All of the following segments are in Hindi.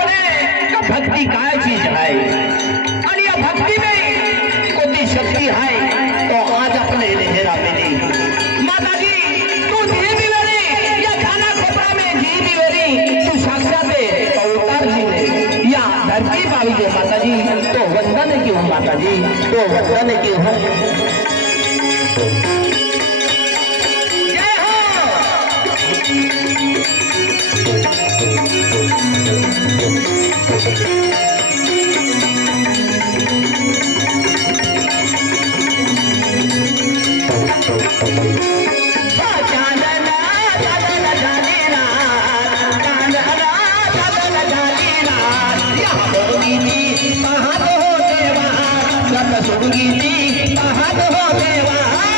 पड़े? भक्ति काय चीज़ है? वंदन क्यों माता जी तो वंदन क्यों महद हो जय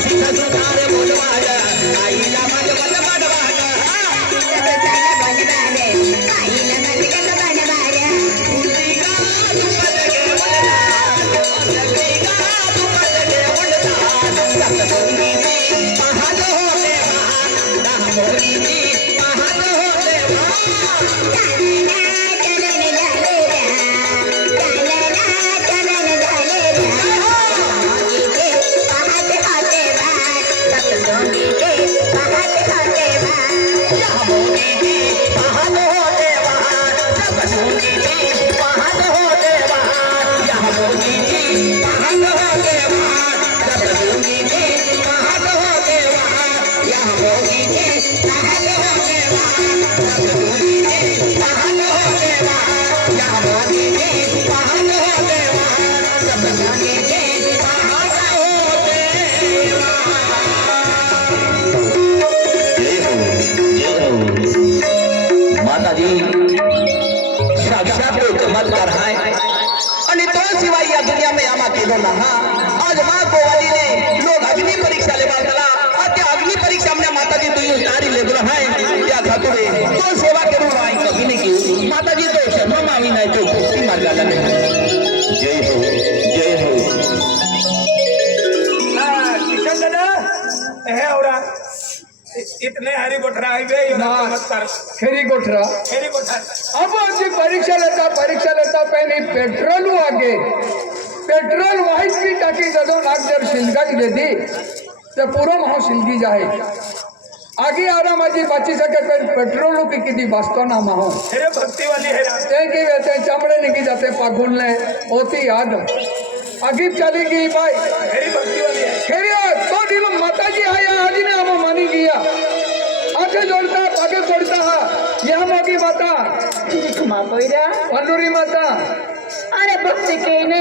आईला बोलवाड्या आईला Yeah. साक्षात तो चमत्कार है। आणि तो शिवाय या दुनिया में आमा केलो नहा आज माँ गोवाली ने लोग अग्नि परीक्षा ले बांधला और त्या अग्नि परीक्षा में माताजी तो ये सारी ले रहा है। त्या खातुरे तो सेवा करू आई कभी नहीं की। माताजी तो शर्मा मावी नहीं तो कुस्ती मार डाला नहीं जय हो जय हो। हाँ, किशन दादा हे औरा। इतने हरी गोठरा खरी गोठरा। हेरी गोठर। अब अशी परीक्षा लेता परीक्षा लेता पहिली पेट्रोल आगे। पेट्रोल वाईट की टाकी जदो नाक जर शिलगाई देती तर पुरं हांव शिलगी जाय आगी आरा माझी बाची सके पण पेट्रोल की किती वाचतो ना माहो हेरे भक्ति वाली ते की वेते चमड़े निकी जाते पागुलने होती याद। आगी चली गई भाई মাতা। মা পয়রা অন্ডুরি মাতা। আরে বসতে কে নে?